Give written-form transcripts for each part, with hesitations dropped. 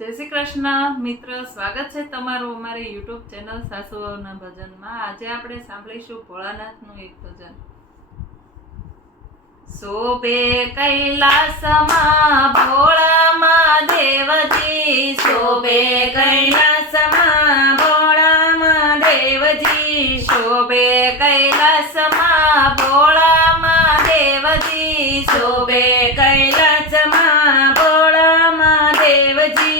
જય શ્રી કૃષ્ણ મિત્ર, સ્વાગત છે તમારું અમારી યુટ્યુબ ચેનલ સાસુઓના ભજનમાં. આજે આપણે સાંભળીશું ભોળાનાથનું એક ભજન. શોભે કૈલાસમાં ભોળા મહાદેવજી, શોભે કૈલાસમાં ભોળા મહાદેવજી, શોભે કૈલાસમાં ભોળા મહાદેવજી, શોભે કૈલાસમાં ભોળા મહાદેવજી.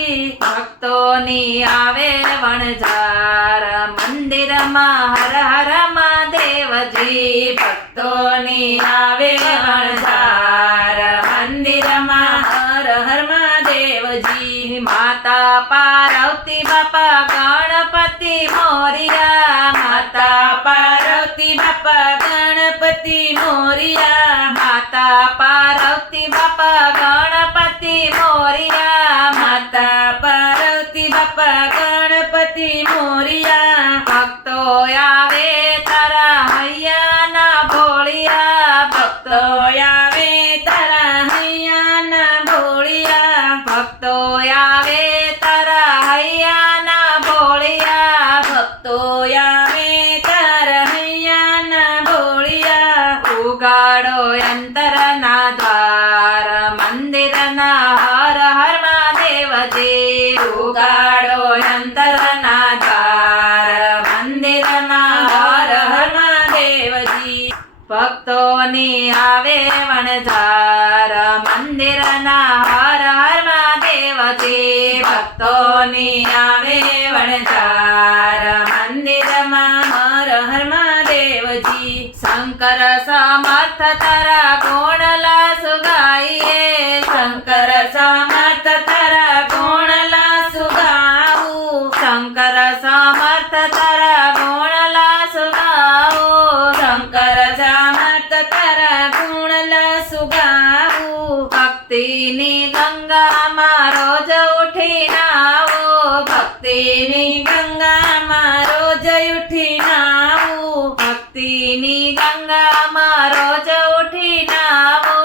ભક્તોની આવે વણઝાર, મંદિરમાં હર હર મહાદેવજી, ભક્તોની આવે વણઝાર, મંદિરમાં હર હર મહાદેવજી. માતા પાર્વતી બાપા ગણપતિ મોરિયા, માતા પાર્વતી બાપા ગણપતિ મોરિયા, માતા પાર્વતી બાપા ગણપતિ મોરિયા, માતા પાર્વતી બાપા ગણપતિ મોરિયા. ભક્તો આવે તારા હૈયાના ભોળિયા, ભક્તો આવે તારા હૈયાના ભોળિયા, ભક્તો આવે તારા હૈયાના ભોળિયા, ભક્તો આવે તારા હૈયાના ભોળિયા. ઉગાડો અંતરના દ્વાર, મંદિરના હર હર મહાદેવજી, ઉગાડો અંતરના દ્વાર, મંદિરના હર હર મહાદેવજી. ભક્તોની આવે વણઝાર, મંદિરના હર હર મહાદેવજી, ભક્તોની આવે વણઝાર, મંદિરમાં હર હર મહાદેવજી. શંકર સમર્થ તારા ગુણલા સુગાઈએ, શંકર સમર્થ તારા ગુણલા સુગાવું, શંકર સમર્થ તારા ગુણલા સુગાવું, શંકર સમર્થ તારા ગુણલા સુગાવું. ભક્તિની ગંગામાં રોજ ઉઠી નાવો, ભક્તિની ગંગામાં રોજ ઉઠી નાવું, ભક્તિની ગંગામાં રોજ ઉઠી નાવો,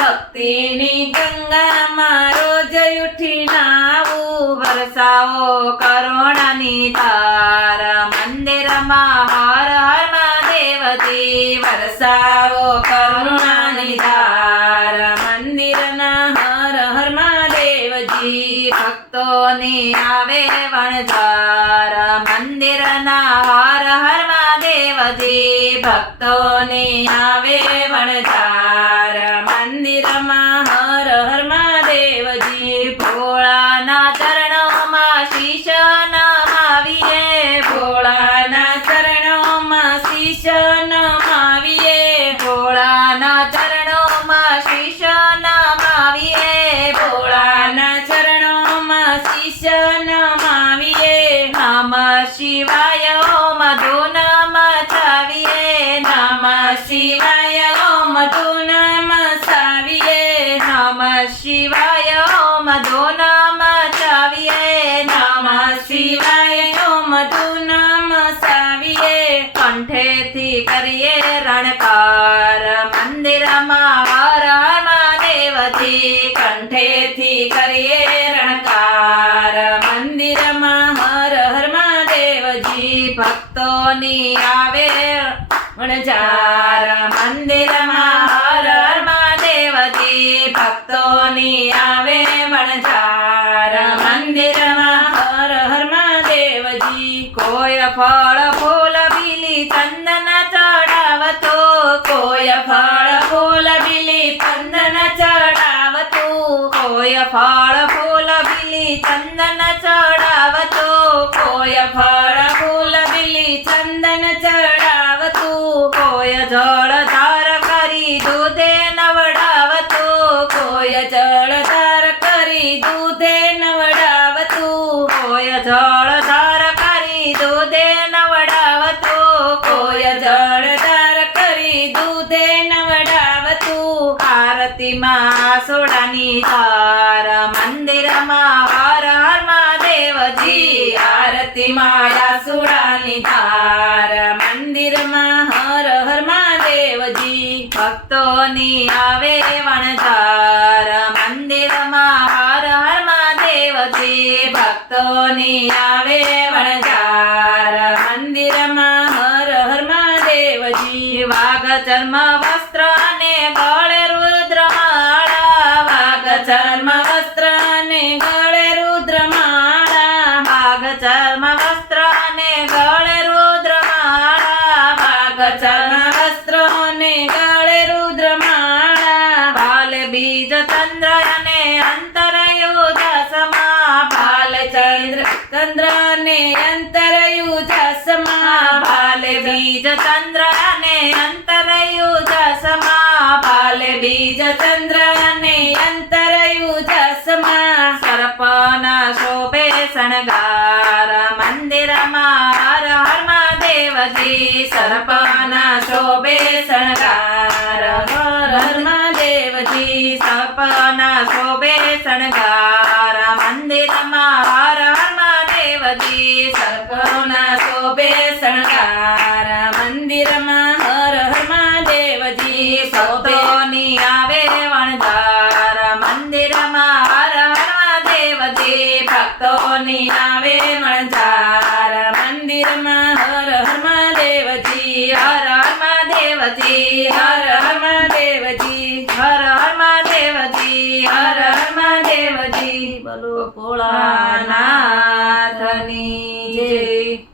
ભક્તિની ગંગામાં રોજ ઉઠી નાવું. વરસાવો કરુણાની ધાર, મંદિરમાં હર હર મહાદેવજી, વરસાવો કરુણાની ધાર, મંદિરના હર હર મહાદેવજી. ભક્તોની આવે વણઝાર, મંદિરના હર હર મહાદેવજી, ભક્તોની આવે વણઝાર, મંદિરમાં હર હર મહાદેવજી. ભોળાના ચરણોમાં શીશ નમાવીએ, ભોળાના ચરણોમાં શીશ નમાવીએ, ભોળાના ચરણોમાં શીશ નમાવીએ, ભોળાના ચરણોમાં શીશ નમાવીએ. નમઃ શિવાય ઓમ ધૂન મચાવીએ, નમઃ શિવાય ઓમ ધૂન મચાવીએ, નમઃ શિવાય ઓમ ધૂન મચાવીએ, નમઃ શિવાય ઓમ ધૂન મચાવીએ. કંઠેથી કરીએ રણકાર, મંદિરમાં હર હર મહાદેવજી, કંઠેથી કરીએ રણકાર, મંદિરમાં હર હર મહાદેવજી. ભક્તોની આવે વણઝાર, મંદિરમાં હર હર મહાદેવજી, ભક્તોની આવે વણઝાર, મંદિરમાં હર હર મહાદેવજી. કોઈ ફળ ફૂલ બીલી ચંદન ચડાવતો, કોઈ ફળ ફૂલ બીલી ચંદન ચડાવતો, કોઈ ફળ ફૂલ બીલી ચંદન ચડાવતો, કોઈ ફળ ફૂલ બીલી ચંદન ચડાવતું, કોઈ જળધાર કરી દૂધે નવડાવતું, કોઈ જળધાર કરી દૂધે નવડાવતું, કોઈ જળધાર કરી દૂધે નવડાવતું, કોઈ જળધાર કરી દૂધે નવડાવતું. આરતીમાં સોડાની ધાર, મંદિરમાં હર હર મહાદેવજી, આરતીમાં સોડાની ધાર, મંદિરમાં હર હર મહાદેવજી. ભક્તોની આવે વણઝાર, મંદિરમાં હર હર મહાદેવ મહાદેવજી ભક્તોની આવે વણઝાર મંદિરમાં હર હર મહાદેવજી વાઘ ચર્મ વસ્ત્ર અને ગળે રુદ્રમાળા વાઘ ચર્મ વસ્ત્ર અને ગળે રુદ્રમાળા વાઘ ચર્મ વસ્ત્ર અને ગળે રુદ્રમાળા વાઘ ચર્મ વસ્ત્ર અને ગળે રુદ્રમાળા ભાલ બીજ ચંદ્ર અને અંતરયુધ સમા ભાલ ચંદ્ર ને અંતરયુધ સમા ભાલ બીજ ચંદ્ર અને અંતરયુધ સમા ભાલ બીજ ચંદ્ર અને અંતરયુધ સમા સર્પના શોભે શણગાર મંદિરમાં હર હર મહાદેવજી સર્પના શોભે શણગાર હર હર મહાદેવજી સર્પના શોભે શણગાર મંદિરમાં હર હર મહાદેવજી સર્પના શોભે શણગાર મંદિરમાં હર હર મહાદેવજી શોભે ભક્તોની આવે વણઝાર મંદિરમાં હર હર મહાદેવજી ભક્તોની આવે વણઝાર મંદિરમાં હર હર મહાદેવજી હર હર મહાદેવજી હર હર મહાદેવજી હર હર મહાદેવજી હર હર મહાદેવજી બોલો ભોળાનાથ નાથની જય